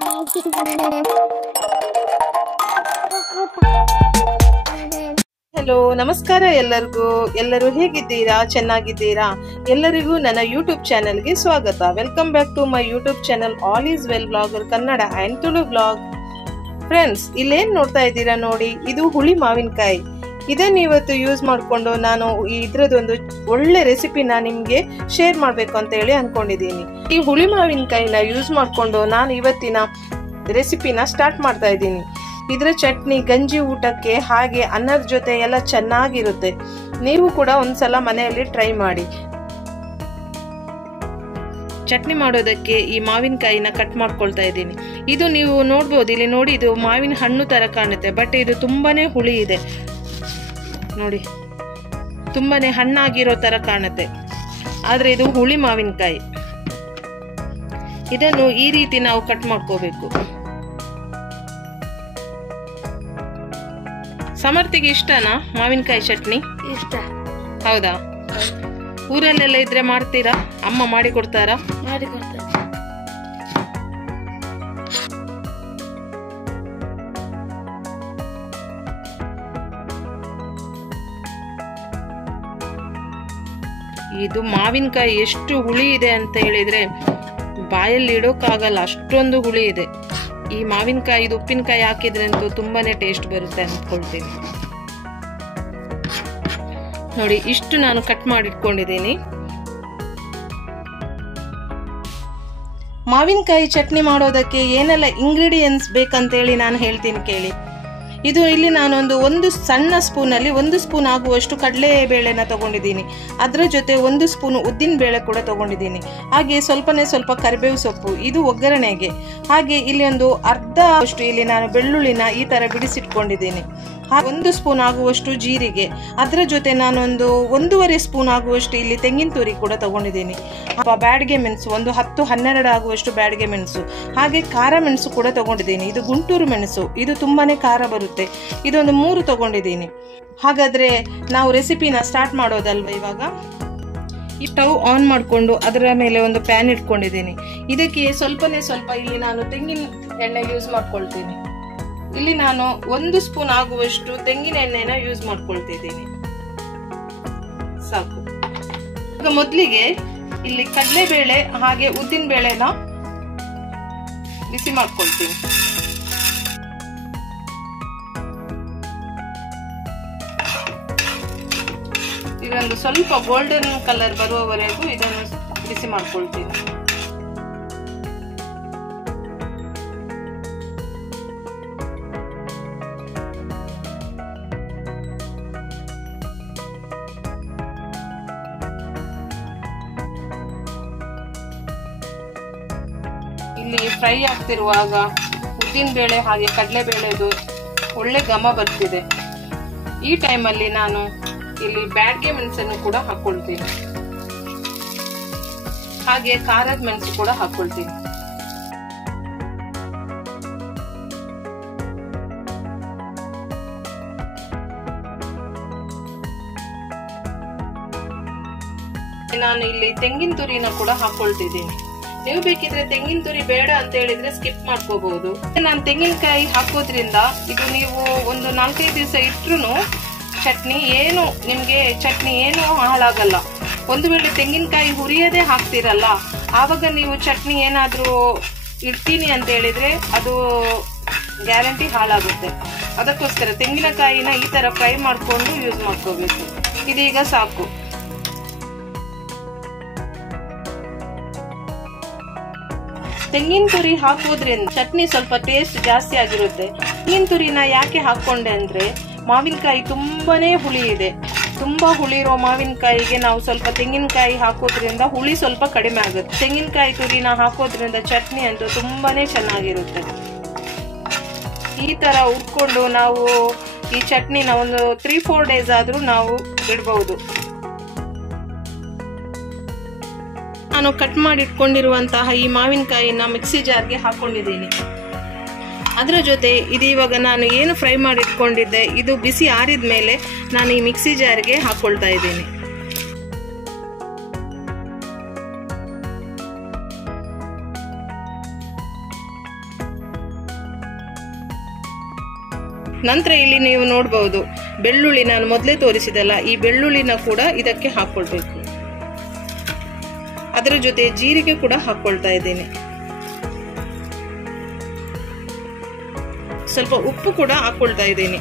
Hello, ನಮಸ್ಕಾರ ಎಲ್ಲರಿಗೂ. ಎಲ್ಲರೂ ಹೇಗಿದ್ದೀರಾ? ಚೆನ್ನಾಗಿದ್ದೀರಾ? ಎಲ್ಲರಿಗೂ ನನ್ನ ಯೂಟ್ಯೂಬ್ ಚಾನೆಲ್ಗೆ ಸ್ವಾಗತ. Welcome back to my YouTube channel all is well blogger Kannada and Tulu blog. Friends, ಇಲ್ಲೇನ್ ನೋಡ್ತಾ ಇದ್ದೀರಾ ನೋಡಿ, ಇದು ಹುಳಿ ಮಾವಿನಕಾಯಿ. ಇದನ್ನ ಇವತ್ತು ಯೂಸ್ ಮಾಡಿಕೊಂಡು ನಾನು ಇದ್ರದೊಂದು ಒಳ್ಳೆ ರೆಸಿಪಿನ ನಿಮ್ಗೆ ಶೇರ್ ಮಾಡ್ಬೇಕು ಅಂತ ಹೇಳಿ ಅನ್ಕೊಂಡಿದ್ದೀನಿ. ಈ ಹುಳಿ ಮಾವಿನಕಾಯಿನ ಯೂಸ್ ಮಾಡಿಕೊಂಡು ನಾನು ಇವತ್ತಿನ ರೆಸಿಪಿನ ಸ್ಟಾರ್ಟ್ ಮಾಡ್ತಾ ಇದ್ದೀನಿ. ಇದರ ಚಟ್ನಿ ಗಂಜಿ ಊಟಕ್ಕೆ ಹಾಗೆ ಅನ್ನದ ಜೊತೆ ಎಲ್ಲ ಚೆನ್ನಾಗಿರುತ್ತೆ. ನೀವು ಕೂಡ ಒಂದ್ಸಲ ಮನೆಯಲ್ಲಿ ಟ್ರೈ ಮಾಡಿ. ಚಟ್ನಿ ಮಾಡೋದಕ್ಕೆ ಈ ಮಾವಿನಕಾಯಿನ ಕಟ್ ಮಾಡ್ಕೊಳ್ತಾ ಇದ್ದೀನಿ. ಇದು ನೀವು ನೋಡ್ಬೋದು, ಇಲ್ಲಿ ನೋಡಿ, ಇದು ಮಾವಿನ ಹಣ್ಣು ತರ ಕಾಣುತ್ತೆ, ಬಟ್ ಇದು ತುಂಬಾನೇ ಹುಳಿ ಇದೆ ನೋಡಿ, ತುಂಬಾನೇ ಹಣ್ಣಾಗಿರೋ ತರ ಕಾಣುತ್ತೆ, ಆದ್ರೆ ಇದು ಹುಳಿ ಮಾವಿನಕಾಯಿ. ಇದನ್ನು ಈ ರೀತಿ ನಾವು ಕಟ್ ಮಾಡ್ಕೋಬೇಕು. ಸಮರ್ಥಿಗೆ ಇಷ್ಟನಾ ಮಾವಿನಕಾಯಿ ಚಟ್ನಿ? ಇಷ್ಟ. ಹೌದಾ? ಊರಲ್ಲೆಲ್ಲ ಇದ್ರೆ ಮಾಡ್ತೀರಾ? ಅಮ್ಮ ಮಾಡಿ ಕೊಡ್ತಾರಾ? ಮಾಡಿ ಕೊಡ್ತಾರೆ. ಇದು ಮಾವಿನಕಾಯಿ ಎಷ್ಟು ಹುಳಿ ಇದೆ ಅಂತ ಹೇಳಿದ್ರೆ ಬಾಯಲ್ಲಿ ಇಡೋಕ್ಕಾಗಲ್ಲ, ಅಷ್ಟೊಂದು ಹುಳಿ ಇದೆ. ಈ ಮಾವಿನಕಾಯಿ ಉಪ್ಪಿನಕಾಯಿ ಹಾಕಿದ್ರೆ ಅಂತೂ ತುಂಬಾನೇ ಟೇಸ್ಟ್ ಬರುತ್ತೆ ಅಂದ್ಕೊಳ್ತೀನಿ. ನೋಡಿ, ಇಷ್ಟು ನಾನು ಕಟ್ ಮಾಡಿಟ್ಕೊಂಡಿದ್ದೀನಿ. ಮಾವಿನಕಾಯಿ ಚಟ್ನಿ ಮಾಡೋದಕ್ಕೆ ಏನೆಲ್ಲ ಇಂಗ್ರೀಡಿಯೆಂಟ್ಸ್ ಬೇಕಂತೇಳಿ ನಾನು ಹೇಳ್ತೀನಿ ಕೇಳಿ. ಇದು ಇಲ್ಲಿ ನಾನೊಂದು ಸಣ್ಣ ಸ್ಪೂನಲ್ಲಿ 1 ಸ್ಪೂನ್ ಆಗುವಷ್ಟು ಕಡಲೆ ಬೇಳೆನ ತಗೊಂಡಿದ್ದೀನಿ. ಅದರ ಜೊತೆ 1 ಸ್ಪೂನ್ ಉದ್ದಿನ ಬೇಳೆ ಕೂಡ ತಗೊಂಡಿದ್ದೀನಿ. ಹಾಗೆ ಸ್ವಲ್ಪ ಕರಿಬೇವು ಸೊಪ್ಪು, ಇದು ಒಗ್ಗರಣೆಗೆ. ಹಾಗೆ ಇಲ್ಲಿ ಒಂದು ಅರ್ಧ ಅಷ್ಟು ಇಲ್ಲಿ ನಾನು ಬೆಳ್ಳುಳ್ಳಿನ ಈ ತರ ಬಿಡಿಸಿಟ್ಕೊಂಡಿದ್ದೀನಿ. 1 ಸ್ಪೂನ್ ಆಗುವಷ್ಟು ಜೀರಿಗೆ, ಅದರ ಜೊತೆ ನಾನೊಂದು 1.5 ಸ್ಪೂನ್ ಆಗುವಷ್ಟು ಇಲ್ಲಿ ತೆಂಗಿನ ತುರಿ ಕೂಡ ತಗೊಂಡಿದ್ದೀನಿ. ಬ್ಯಾಡ್ಗೆ ಮೆಣಸು ಒಂದು 10-12 ಆಗುವಷ್ಟು ಬ್ಯಾಡ್ಗೆ ಮೆಣಸು, ಹಾಗೆ ಖಾರ ಮೆಣಸು ಕೂಡ ತಗೊಂಡಿದ್ದೀನಿ. ಇದು ಗುಂಟೂರು ಮೆಣಸು, ಇದು ತುಂಬಾನೇ ಖಾರ ಬರುತ್ತೆ. ಇದೊಂದು 3 ತಗೊಂಡಿದ್ದೀನಿ. ಹಾಗಾದ್ರೆ ನಾವು ರೆಸಿಪಿನ ಸ್ಟಾರ್ಟ್ ಮಾಡೋದಲ್ವಾ ಇವಾಗ. ಈ ಸ್ಟವ್ ಆನ್ ಮಾಡಿಕೊಂಡು ಅದರ ಮೇಲೆ ಒಂದು ಪ್ಯಾನ್ ಇಟ್ಕೊಂಡಿದ್ದೀನಿ. ಇದಕ್ಕೆ ಸ್ವಲ್ಪ ಇಲ್ಲಿ ನಾನು ತೆಂಗಿನ ಎಣ್ಣೆ ಯೂಸ್ ಮಾಡ್ಕೊಳ್ತೀನಿ. ಇಲ್ಲಿ ನಾನು 1 ಸ್ಪೂನ್ ಆಗುವಷ್ಟು ತೆಂಗಿನ ಎಣ್ಣೆನ ಯೂಸ್ ಮಾಡ್ಕೊಳ್ತಿದ್ದೀನಿ. ಸಾಕು. ಈಗ ಮೊದಲಿಗೆ ಇಲ್ಲಿ ಕಡಲೆಬೇಳೆ ಹಾಗೆ ಉದ್ದಿನ ಬೇಳೆನ ಬಿಸಿ ಮಾಡ್ಕೊಳ್ತೀನಿ. ಇದೊಂದು ಸ್ವಲ್ಪ ಗೋಲ್ಡನ್ ಕಲರ್ ಬರುವವರೆಗೂ ಇದನ್ನು ಬಿಸಿ ಮಾಡ್ಕೊಳ್ತೀನಿ. ಇಲ್ಲಿ ಫ್ರೈ ಆಗ್ತಿರುವಾಗ ಉದ್ದಿನ ಬೇಳೆ ಹಾಗೆ ಕಡಲೆಬೇಳೆದು ಒಳ್ಳೆ ಘಮ ಬರ್ತಿದೆ. ಈ ಟೈಮಲ್ಲಿ ನಾನು ಇಲ್ಲಿ ಬ್ಯಾಡ್ಗೆ ಮೆಣಸನ್ನು ಕೂಡ ಹಾಕೊಳ್ತೀನಿ, ಹಾಗೆ ಖಾರದ ಮೆಣಸು ಕೂಡ ಹಾಕೊಳ್ತೀನಿ. ನಾನು ಇಲ್ಲಿ ತೆಂಗಿನ ತುರಿನ ಕೂಡ ಹಾಕೊಳ್ತಿದ್ದೀನಿ. ನೀವು ಬೇಕಿದ್ರೆ ತೆಂಗಿನ ತುರಿ ಬೇಡ ಅಂತ ಹೇಳಿದ್ರೆ ಸ್ಕಿಪ್ ಮಾಡ್ಕೋಬಹುದು. ನಾನು ತೆಂಗಿನಕಾಯಿ ಹಾಕೋದ್ರಿಂದ ಇದು ನೀವು ಒಂದು 4-5 ದಿವಸ ಇಟ್ರು ಚಟ್ನಿ ಏನು ಹಾಳಾಗಲ್ಲ. ಒಂದು ವೇಳೆ ತೆಂಗಿನಕಾಯಿ ಹುರಿಯದೇ ಹಾಕ್ತಿರಲ್ಲ, ಆವಾಗ ನೀವು ಚಟ್ನಿ ಏನಾದ್ರೂ ಇಡ್ತೀನಿ ಅಂತ ಹೇಳಿದ್ರೆ ಅದು ಗ್ಯಾರಂಟಿ ಹಾಳಾಗುತ್ತೆ. ಅದಕ್ಕೋಸ್ಕರ ತೆಂಗಿನಕಾಯಿನ ಈ ತರ ಫ್ರೈ ಮಾಡ್ಕೊಂಡು ಯೂಸ್ ಮಾಡ್ಕೋಬೇಕು. ಇದೀಗ ಸಾಕು. ತೆಂಗಿನ ತುರಿ ಹಾಕೋದ್ರಿಂದ ಚಟ್ನಿ ಸ್ವಲ್ಪ ಟೇಸ್ಟ್ ಜಾಸ್ತಿ ಆಗಿರುತ್ತೆ. ತೆಂಗಿನ ತುರಿನ ಯಾಕೆ ಹಾಕೊಂಡೆ ಅಂದ್ರೆ ಮಾವಿನಕಾಯಿ ತುಂಬಾನೇ ಹುಳಿ ಇದೆ. ತುಂಬಾ ಹುಳಿ ಇರೋ ಮಾವಿನಕಾಯಿಗೆ ನಾವು ಸ್ವಲ್ಪ ತೆಂಗಿನಕಾಯಿ ಹಾಕೋದ್ರಿಂದ ಹುಳಿ ಸ್ವಲ್ಪ ಕಡಿಮೆ ಆಗುತ್ತೆ. ತೆಂಗಿನಕಾಯಿ ತುರಿನ ಹಾಕೋದ್ರಿಂದ ಚಟ್ನಿ ಅಂತೂ ತುಂಬಾನೇ ಚೆನ್ನಾಗಿರುತ್ತೆ. ಈ ತರ ಉಟ್ಕೊಂಡು ನಾವು ಈ ಚಟ್ನಿನ ಒಂದು 3-4 ಡೇಸ್ ಆದ್ರೂ ನಾವು ಇಡಬಹುದು. ನಾನು ಕಟ್ ಮಾಡಿ ಇಟ್ಕೊಂಡಿರುವಂತಹ ಈ ಮಾವಿನಕಾಯಿನ ಮಿಕ್ಸಿ ಜಾರ್ಗೆ ಹಾಕೊಂಡಿದ್ದೀನಿ. ಅದರ ಜೊತೆ ಇದು ಇವಾಗ ನಾನು ಏನು ಫ್ರೈ ಮಾಡಿ ಇಟ್ಕೊಂಡಿದ್ದೆ ಇದು ಬಿಸಿ ಆರಿದ ಮೇಲೆ ನಾನು ಈ ಮಿಕ್ಸಿ ಜಾರ್ಗೆ ಹಾಕೊಳ್ತಾ ಇದ್ದೀನಿ. ನಂತರ ಇಲ್ಲಿ ನೀವು ನೋಡಬಹುದು ಬೆಳ್ಳುಳ್ಳಿ ನಾನು ಮೊದಲೇ ತೋರಿಸಿದಲ್ಲ, ಈ ಬೆಳ್ಳುಳ್ಳಿನ ಕೂಡ ಇದಕ್ಕೆ ಹಾಕೊಳ್ಬೇಕು. ಅದರ ಜೊತೆ ಜೀರಿಗೆ ಕೂಡ ಹಾಕೊಳ್ತಾ ಇದ್ದೇನೆ. ಸ್ವಲ್ಪ ಉಪ್ಪು ಕೂಡ ಹಾಕೊಳ್ತಾ ಇದ್ದೇನೆ.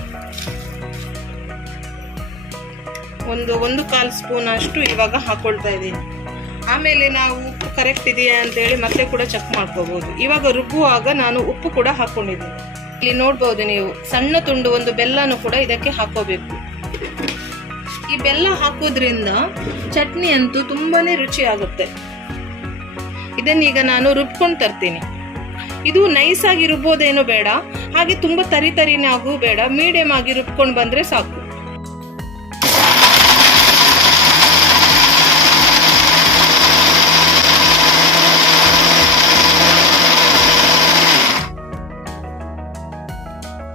ಒಂದು 1/4 ಸ್ಪೂನ್ ಅಷ್ಟು ಇವಾಗ ಹಾಕೊಳ್ತಾ ಇದ್ದೀನಿ. ಆಮೇಲೆ ನಾವು ಉಪ್ಪು ಕರೆಕ್ಟ್ ಇದೆಯಾ ಅಂತೇಳಿ ಮತ್ತೆ ಕೂಡ ಚೆಕ್ ಮಾಡ್ಕೋಬಹುದು. ಇವಾಗ ರುಬ್ಬುವಾಗ ನಾನು ಉಪ್ಪು ಕೂಡ ಹಾಕೊಂಡಿದ್ದೀನಿ. ಇಲ್ಲಿ ನೋಡ್ಬಹುದು ನೀವು ಸಣ್ಣ ತುಂಡು ಒಂದು ಬೆಲ್ಲನೂ ಕೂಡ ಇದಕ್ಕೆ ಹಾಕೋಬೇಕು. ಈ ಬೆಲ್ಲ ಹಾಕೋದ್ರಿಂದ ಚಟ್ನಿ ಅಂತೂ ತುಂಬಾನೇ ರುಚಿ ಆಗುತ್ತೆ. ಇದನ್ನೀಗ ನಾನು ರುಬ್ಕೊಂಡು ತರ್ತೀನಿ. ಇದು ನೈಸ್ ಆಗಿ ರುಬ್ಬೋದೇನು ಬೇಡ, ಹಾಗೆ ತುಂಬಾ ತರಿತರಿನೇ ಆಗು ಬೇಡ, ಮೀಡಿಯಂ ಆಗಿ ರುಬ್ಕೊಂಡು ಬಂದ್ರೆ ಸಾಕು.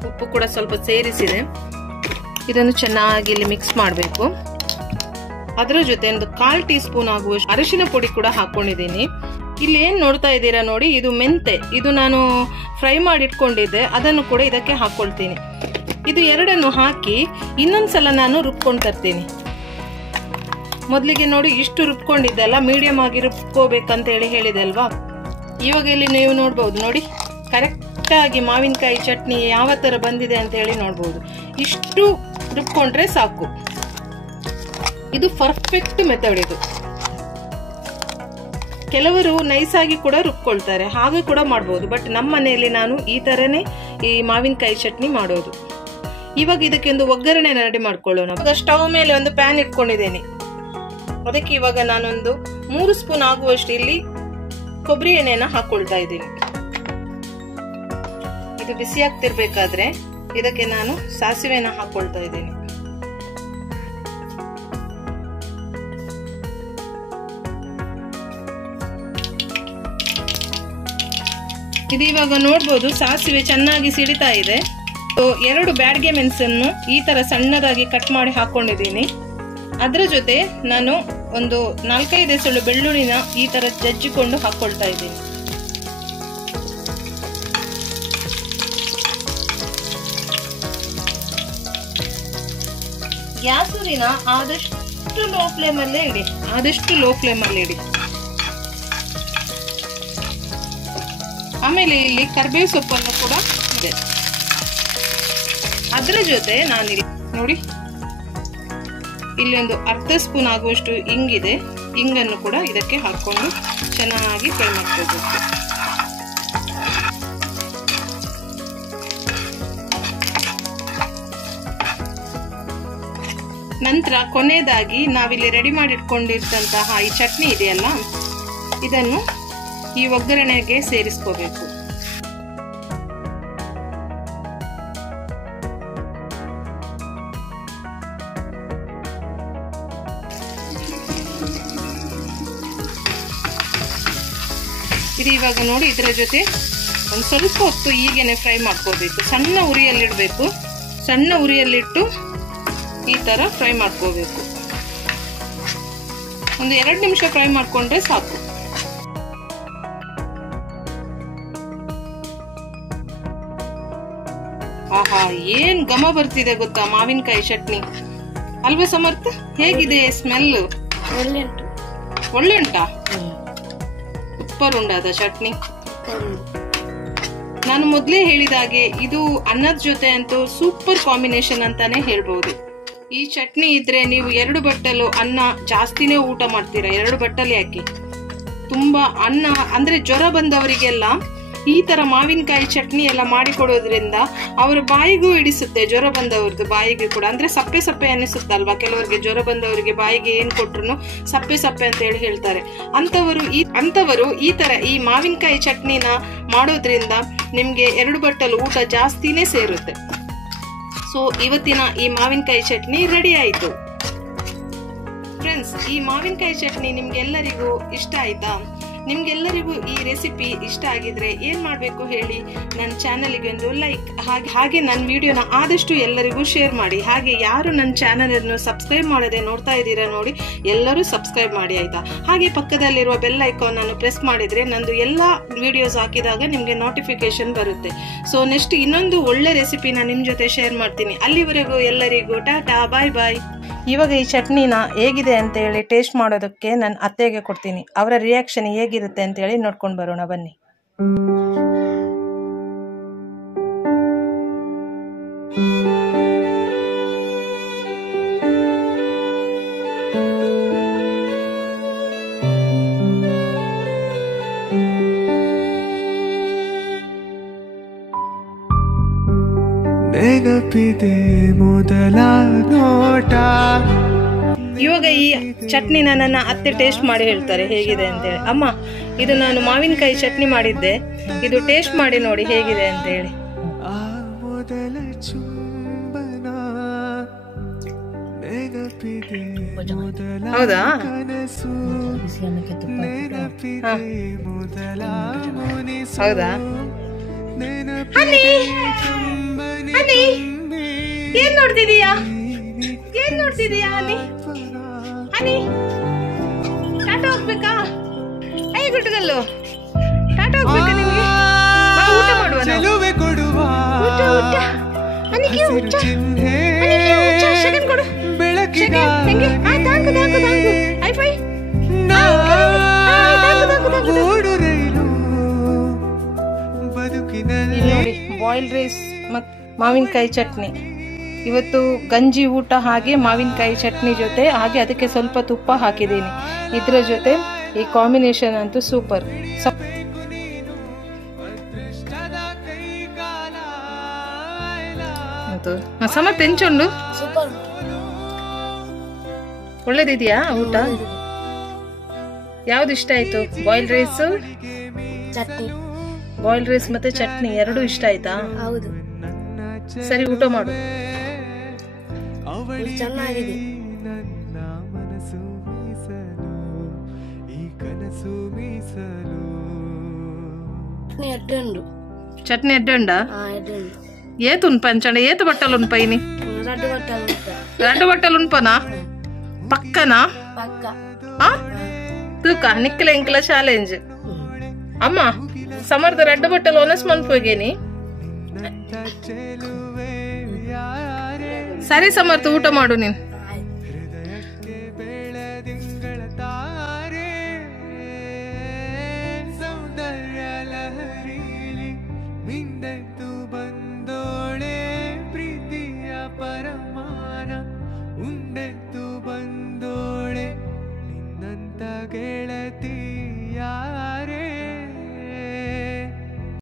ಉಪ್ಪು ಕೂಡ ಸ್ವಲ್ಪ ಸೇರಿಸಿದೆ. ಇದನ್ನು ಚೆನ್ನಾಗಿ ಇಲ್ಲಿ ಮಿಕ್ಸ್ ಮಾಡಬೇಕು. ಅದರ ಜೊತೆ ಒಂದು 1/4 ಟೀ ಸ್ಪೂನ್ ಆಗುವಷ್ಟು ಅರಿಶಿನ ಪುಡಿ ಕೂಡ ಹಾಕೊಂಡಿದ್ದೀನಿ. ಇಲ್ಲಿ ಏನ್ ನೋಡ್ತಾ ಇದ್ದೀರಾ ನೋಡಿ, ಇದು ಮೆಂತೆ. ಇದು ನಾನು ಫ್ರೈ ಮಾಡಿ ಇಟ್ಕೊಂಡಿದ್ದೆ, ಅದನ್ನು ಕೂಡ ಇದಕ್ಕೆ ಹಾಕೊಳ್ತೀನಿ. ಇದು ಎರಡನ್ನು ಹಾಕಿ ಇನ್ನೊಂದ್ಸಲ ನಾನು ರುಬ್ಕೊಂಡು ತರ್ತೀನಿ. ಮೊದಲಿಗೆ ನೋಡಿ ಇಷ್ಟು ರುಬ್ಕೊಂಡಿದ್ದೆಲ್ಲ, ಮೀಡಿಯಂ ಆಗಿ ರುಬ್ಕೋಬೇಕಂತ ಹೇಳಿದೆ ಅಲ್ವಾ. ಇವಾಗ ಇಲ್ಲಿ ನೀವು ನೋಡ್ಬಹುದು ನೋಡಿ, ಕರೆಕ್ಟ್ ಆಗಿ ಮಾವಿನಕಾಯಿ ಚಟ್ನಿ ಯಾವ ತರ ಬಂದಿದೆ ಅಂತ ಹೇಳಿ ನೋಡ್ಬಹುದು. ಇಷ್ಟು ರುಬ್ಕೊಂಡ್ರೆ ಸಾಕು. ಇದು ಪರ್ಫೆಕ್ಟ್ ಮೆಥಡ್. ಇದು ಕೆಲವರು ನೈಸ್ ಆಗಿ ಕೂಡ ರುಬ್ಕೊಳ್ತಾರೆ, ಹಾಗೆ ಕೂಡ ಮಾಡಬಹುದು. ಬಟ್ ನಮ್ಮ ಮನೆಯಲ್ಲಿ ನಾನು ಈ ತರನೇ ಈ ಮಾವಿನಕಾಯಿ ಚಟ್ನಿ ಮಾಡೋದು. ಇವಾಗ ಇದಕ್ಕೆ ಒಂದು ಒಗ್ಗರಣೆ ರೆಡಿ ಮಾಡ್ಕೊಳ್ಳೋಣ. ಇವಾಗ ಸ್ಟವ್ ಮೇಲೆ ಒಂದು ಪ್ಯಾನ್ ಇಟ್ಕೊಂಡಿದ್ದೇನೆ. ಅದಕ್ಕೆ ಇವಾಗ ನಾನೊಂದು 3 ಸ್ಪೂನ್ ಆಗುವಷ್ಟು ಇಲ್ಲಿ ಕೊಬ್ಬರಿ ಎಣ್ಣೆನ ಹಾಕೊಳ್ತಾ ಇದ್ದೀನಿ. ಇದು ಬಿಸಿ ಆಗ್ತಿರ್ಬೇಕಾದ್ರೆ ಇದಕ್ಕೆ ನಾನು ಸಾಸಿವೆನ ಹಾಕೊಳ್ತಾ ಇದ್ದೀನಿ. ಇದು ಇವಾಗ ನೋಡ್ಬೋದು ಸಾಸಿವೆ ಚೆನ್ನಾಗಿ ಸಿಡಿತಾ ಇದೆ. 2 ಬ್ಯಾಡ್ಗೆ ಮೆಣಸನ್ನು ಈ ತರ ಸಣ್ಣದಾಗಿ ಕಟ್ ಮಾಡಿ ಹಾಕೊಂಡಿದ್ದೀನಿ. ಅದರ ಜೊತೆ ನಾನು ಒಂದು 4-5 ಎಸಳು ಬೆಳ್ಳುಳ್ಳಿನ ಈ ತರ ಜಜ್ಜಿಕೊಂಡು ಹಾಕೊಳ್ತಾ ಇದ್ದೀನಿ. ಗ್ಯಾಸುರಿನ ಆದಷ್ಟು ಲೋ ಫ್ಲೇಮ್ ಅಲ್ಲೇ ಇಡಿ. ಆಮೇಲೆ ಇಲ್ಲಿ ಕರಿಬೇವು ಸೊಪ್ಪನ್ನು ಕೂಡ ಇದೆ. ಅದರ ಜೊತೆ ನಾನಿಲ್ಲಿ ನೋಡಿ ಇಲ್ಲಿ ಒಂದು 1/2 ಸ್ಪೂನ್ ಆಗುವಷ್ಟು ಇಂಗಿದೆ. ಇಂಗನ್ನು ಕೂಡ ಇದಕ್ಕೆ ಹಾಕೊಂಡು ಚೆನ್ನಾಗಿ ಫ್ರೈ ಮಾಡ್ಕೋಬೇಕು. ನಂತರ ಕೊನೆಯದಾಗಿ ನಾವಿಲ್ಲಿ ರೆಡಿ ಮಾಡಿ ಇಟ್ಕೊಂಡಿರ್ತಂತಹ ಈ ಚಟ್ನಿ ಇದೆಯಲ್ಲ, ಇದನ್ನು ಈ ಒಗ್ಗರಣೆಗೆ ಸೇರಿಸ್ಕೋಬೇಕು. ಇದು ಇವಾಗ ನೋಡಿ ಇದರ ಜೊತೆ ಒಂದು ಸ್ವಲ್ಪ ಹೊತ್ತು ಹೀಗೇನೆ ಫ್ರೈ ಮಾಡ್ಕೋಬೇಕು. ಸಣ್ಣ ಉರಿಯಲ್ಲಿಡಬೇಕು. ಸಣ್ಣ ಉರಿಯಲ್ಲಿಟ್ಟು ಈ ತರ ಫ್ರೈ ಮಾಡ್ಕೋಬೇಕು. ಒಂದು 2 ನಿಮಿಷ ಫ್ರೈ ಮಾಡ್ಕೊಂಡ್ರೆ ಸಾಕು. ಆಹಾ, ಏನ್ ಘಮ ಬರ್ತಿದೆ ಗೊತ್ತಾ ಮಾವಿನಕಾಯಿ ಚಟ್ನಿ ಅಲ್ವಾ ಸಮರ್ಥ? ಹೇಗಿದೆ ಸ್ಮೆಲ್? ಒಳ್ಳೆ ಉಂಟಾ? ಸೂಪರ್ ಉಂಟಾದ ಚಟ್ನಿ. ನಾನು ಮೊದ್ಲೇ ಹೇಳಿದಾಗೆ ಇದು ಅನ್ನದ ಜೊತೆ ಅಂತೂ ಸೂಪರ್ ಕಾಂಬಿನೇಷನ್ ಅಂತಾನೆ ಹೇಳ್ಬಹುದು. ಈ ಚಟ್ನಿ ಇದ್ರೆ ನೀವು 2 ಬಟ್ಟಲು ಅನ್ನ ಜಾಸ್ತಿನೇ ಊಟ ಮಾಡ್ತೀರಾ. 2 ಬಟ್ಟಲು ಯಾಕೆ, ತುಂಬಾ ಅನ್ನ. ಅಂದ್ರೆ ಜ್ವರ ಬಂದವರಿಗೆಲ್ಲ ಈ ತರ ಮಾವಿನಕಾಯಿ ಚಟ್ನಿ ಎಲ್ಲ ಮಾಡಿಕೊಡೋದ್ರಿಂದ ಅವರ ಬಾಯಿಗೂ ಹಿಡಿಸುತ್ತೆ. ಜ್ವರ ಬಂದವ್ರದ್ದು ಬಾಯಿಗೆ ಕೂಡ, ಅಂದ್ರೆ ಸಪ್ಪೆ ಸಪ್ಪೆ ಅನ್ನಿಸುತ್ತಲ್ವಾ ಕೆಲವರಿಗೆ. ಜ್ವರ ಬಂದವರಿಗೆ ಬಾಯಿಗೆ ಏನ್ ಕೊಟ್ರು ಸಪ್ಪೆ ಸಪ್ಪೆ ಅಂತ ಹೇಳಿ ಹೇಳ್ತಾರೆ. ಅಂತವರು ಈ ತರ ಈ ಮಾವಿನಕಾಯಿ ಚಟ್ನಿನ ಮಾಡೋದ್ರಿಂದ ನಿಮ್ಗೆ 2 ಬಟ್ಟಲು ಊಟ ಜಾಸ್ತಿನೇ ಸೇರುತ್ತೆ. ಸೊ ಇವತ್ತಿನ ಈ ಮಾವಿನಕಾಯಿ ಚಟ್ನಿ ರೆಡಿ ಆಯ್ತು. ಫ್ರೆಂಡ್ಸ್, ಈ ಮಾವಿನಕಾಯಿ ಚಟ್ನಿ ನಿಮ್ಗೆಲ್ಲರಿಗೂ ಇಷ್ಟ ಆಯ್ತಾ? ನಿಮ್ಗೆಲ್ಲರಿಗೂ ಈ ರೆಸಿಪಿ ಇಷ್ಟ ಆಗಿದ್ರೆ ಏನ್ ಮಾಡ್ಬೇಕು ಹೇಳಿ, ನನ್ನ ಚಾನಲ್ಗೆ ಒಂದು ಲೈಕ್, ಹಾಗೆ ನನ್ನ ವಿಡಿಯೋನ ಆದಷ್ಟು ಎಲ್ಲರಿಗೂ ಶೇರ್ ಮಾಡಿ. ಹಾಗೆ ಯಾರು ನನ್ನ ಚಾನಲ್ ಅನ್ನು ಸಬ್ಸ್ಕ್ರೈಬ್ ಮಾಡದೆ ನೋಡ್ತಾ ಇದ್ದೀರಾ ನೋಡಿ, ಎಲ್ಲರೂ ಸಬ್ಸ್ಕ್ರೈಬ್ ಮಾಡಿ ಆಯ್ತಾ. ಹಾಗೆ ಪಕ್ಕದಲ್ಲಿರುವ ಬೆಲ್ ಐಕಾನ್ ಅನ್ನು ಪ್ರೆಸ್ ಮಾಡಿದ್ರೆ ನಂದು ಎಲ್ಲಾ ವಿಡಿಯೋಸ್ ಹಾಕಿದಾಗ ನಿಮ್ಗೆ ನೋಟಿಫಿಕೇಶನ್ ಬರುತ್ತೆ. ಸೊ ನೆಕ್ಸ್ಟ್ ಇನ್ನೊಂದು ಒಳ್ಳೆ ರೆಸಿಪಿನ ನಿಮ್ ಜೊತೆ ಶೇರ್ ಮಾಡ್ತೀನಿ. ಅಲ್ಲಿವರೆಗೂ ಎಲ್ಲರಿಗೂ ಟಾಟಾ, ಬಾಯ್ ಬಾಯ್. ಇವಾಗ ಈ ಚಟ್ನಿನ ಹೇಗಿದೆ ಅಂತ ಹೇಳಿ ಟೇಸ್ಟ್ ಮಾಡೋದಕ್ಕೆ ನನ್ನ ಅತ್ತೆಗೆ ಕೊಡ್ತೀನಿ. ಅವರ ರಿಯಾಕ್ಷನ್ ಹೇಗಿರುತ್ತೆ ಅಂತ ಹೇಳಿ ನೋಡ್ಕೊಂಡು ಬರೋಣ ಬನ್ನಿ. ನೆನಪಿದೆ ಮೊದಲ ನೋಟ. ಇವಾಗ ಈ ಚಟ್ನಿನ ನನ್ನ ಅತ್ತೆ ಟೇಸ್ಟ್ ಮಾಡಿ ಹೇಳ್ತಾರೆ ಹೇಗಿದೆ ಅಂತೇಳಿ. ಅಮ್ಮ, ಇದು ನಾನು ಮಾವಿನಕಾಯಿ ಚಟ್ನಿ ಮಾಡಿದ್ದೆ, ಇದು ಟೇಸ್ಟ್ ಮಾಡಿ ನೋಡಿ ಹೇಗಿದೆ ಅಂತ ಹೇಳಿ. ಆ ಮೊದಲ ಚುಂಬನ ನೆನಪಿದೆ, ಮೊದಲ ಕನಸು ನೆನಪಿದೆ, ಮೊದಲ ಮುನಿಸು. ಹೌದಾ? ಏನ್ ನೋಡ್ತಿದೀಯಾ? ಏನ್ ನೋಡ್ತಿದೀಯಾ ಹನಿ? ಹನಿ ಟಾಟಾ ಹೋಗ್ಬೇಕಾ? ಐ ಗುಡ್ಗಲ್ಲು ಟಾಟಾ ಹೋಗ್ಬೇಕಾ ನಿಮ್ಗೆ? ಊಟ ಮಾಡುವ ಬಾಯ್ಲ್ ರೈಸ್ ಮತ್ತು ಮಾವಿನಕಾಯಿ ಚಟ್ನಿ. ಇವತ್ತು ಗಂಜಿ ಊಟ ಹಾಗೆ ಮಾವಿನಕಾಯಿ ಚಟ್ನಿ ಜೊತೆ, ಹಾಗೆ ಅದಕ್ಕೆ ಸ್ವಲ್ಪ ತುಪ್ಪ ಹಾಕಿದ್ದೀನಿ. ಇದರ ಜೊತೆ ಈ ಕಾಂಬಿನೇಷನ್ ಅಂತೂ ಸೂಪರ್. ಸಮರ್ ತೆಂಚುಂಡು ಒಳ್ಳೇದಿದೆಯಾ ಊಟ? ಯಾವ್ದು ಇಷ್ಟ ಆಯ್ತು? Boil rice, chutney. Boil rice ಮತ್ತೆ ಚಟ್ನಿ ಎರಡು ಇಷ್ಟ ಆಯ್ತಾ? ಹೌದು. ಸರಿ, ಊಟ ಮಾಡು. ಚೆನ್ನಾಗಿದೆ. ನನ್ನ ಮನಸ್ಸು ಮೀಸಲು, ಈ ಕನಸು ಮೀಸಲು. చట్నీ ఎడ్డండా ఏతున్ పంచండి ఏతు బట్టలు ఉన్పైని రెండు బట్టలు ఉన్పనా పక్కనా తూక నిక్కల ఇంకల ಚಾಲೆಂಜ್ ಅಮ್ಮ ಸಮರ್ಥ ರೆಡ್ ಬಟ್ಟಲು ಒನಸ್ ಮನ್ಪೋಗೇನಿ ಸರಿ ಸಮರ್ಥ ಊಟ ಮಾಡು ನೀನು.